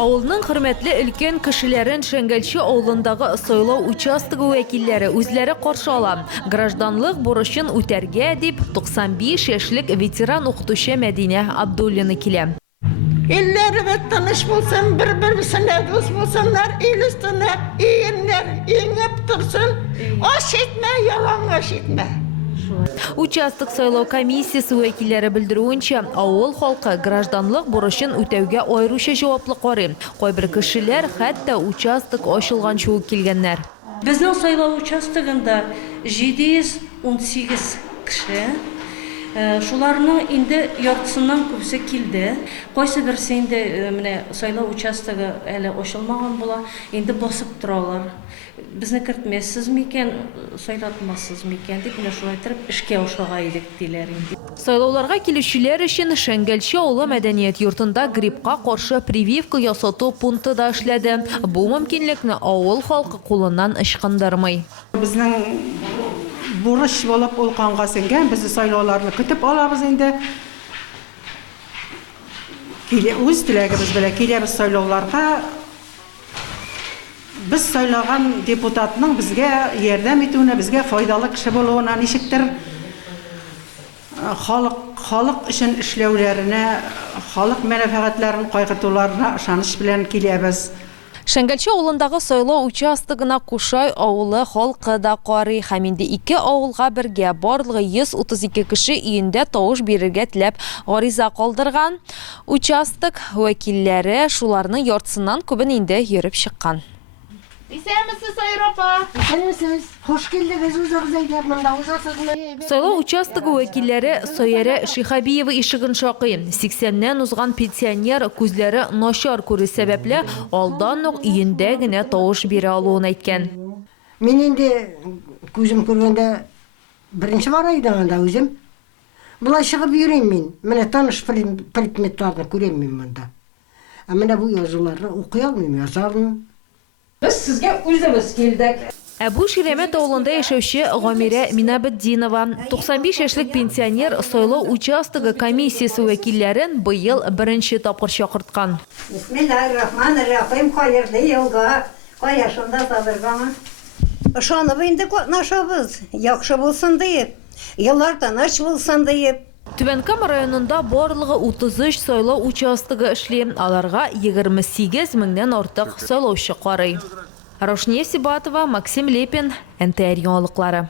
Авылның хөрмәтле өлкән кешеләрен Шәңгәлче авылындагы сайлау участогы вәкилләре үзләре каршы ала. Гражданлык бурычын үтәргә дип 95 яшьлек ветеран укытучы Мәдинә Абдуллина килә. Ellerimiz tanış bulsun, birbirine dost bulsunlar, el üstüne eğinler, eğinip dursun. Aş etme, yalan aş etme. Участок сайлау комиссиясы вәкилләре белдерүенчә, авыл халкы гражданлык бурычын үтәүгә аеруча җаваплы карый. Кайбер кешеләр хәтта участок ачылганчы ук килгәннәр. Безнең сайлау участогында 718 кеше. Шуларның инде яртысыннан күбесе килде. Кайсы берсе инде менә сайлау участогы әле ачылмаган була, инде басып торалар. Безне кертмәссез микән, сайратмассыз микән дип менә шулай торып эшкә ашыга идек диләр инде. Сайлауларга килүчеләр өчен Шәңгәлче авылы мәдәният йортында гриппка каршы прививка ясату пункты да эшләде. Бу мөмкинлекне авыл халкы кулыннан ычкындырмый. Безнең бурыч булып улканга сеңгән, без сайлауларны көтеп алабыз инде. Үз теләгебез белән киләбез сайлауларга. Biz saylagan депутатның безгә ярдәм итүенә, безгә файдалы кеше булуына, ничектер халык өчен эшләүләренә, халык мәнфәгатьләрен кайгыртуларына ышаныч белән киләбез. Шәңгәлче авылындагы сайлау участогына Кушай авылы халкы да карый. Һәм инде 2 авылга бергә барлыгы 132 кеше өендә тавыш бирергә теләп гариза калдырган. Участок вәкилләре шуларның яртысыннан күбен инде йөреп чыккан. İstemsiz Avrupa. İstemsiz. Hoş geldiniz uzakzayda монда узасызмы? Сайлау участогы вәкилләре Соярә Шихабиева ишеген шакый. 80ннән узган пенсионер күзләре начар күрү сәбәпле алдан ук өендә генә тавыш бирә алуын әйткән. Мен инде күзем күргәндә беренче бар иде анда үзем. Булай чыгып йөрим мин. Менә таныш предметларны күрәм мин монда. Ә менә бу язуларны укый алмыйм, яза алмыйм. Biz sizge üzümüz geldik. Әбу Ширемет авылында яшәүче Гамирә Минабетдинова, 95 яшьлек пенсионер сайлау участогы комиссиясы вәкилләрен быел беренче тапкыр чакырткан. Бисмиллаһир-рахманир-рахим. Кайырлы елга, каяшында сабырган. Ышанып инде катнашабыз, яхшы булсын дип, еллар тыныч булсын дип. Түбәнкама районында барлыгы 33 сайлау участогы эшли. Аларга 28 меңнән артык сайлаучы карый. Рошния Сибатова, Максим Лепин, НТР яңалыклары.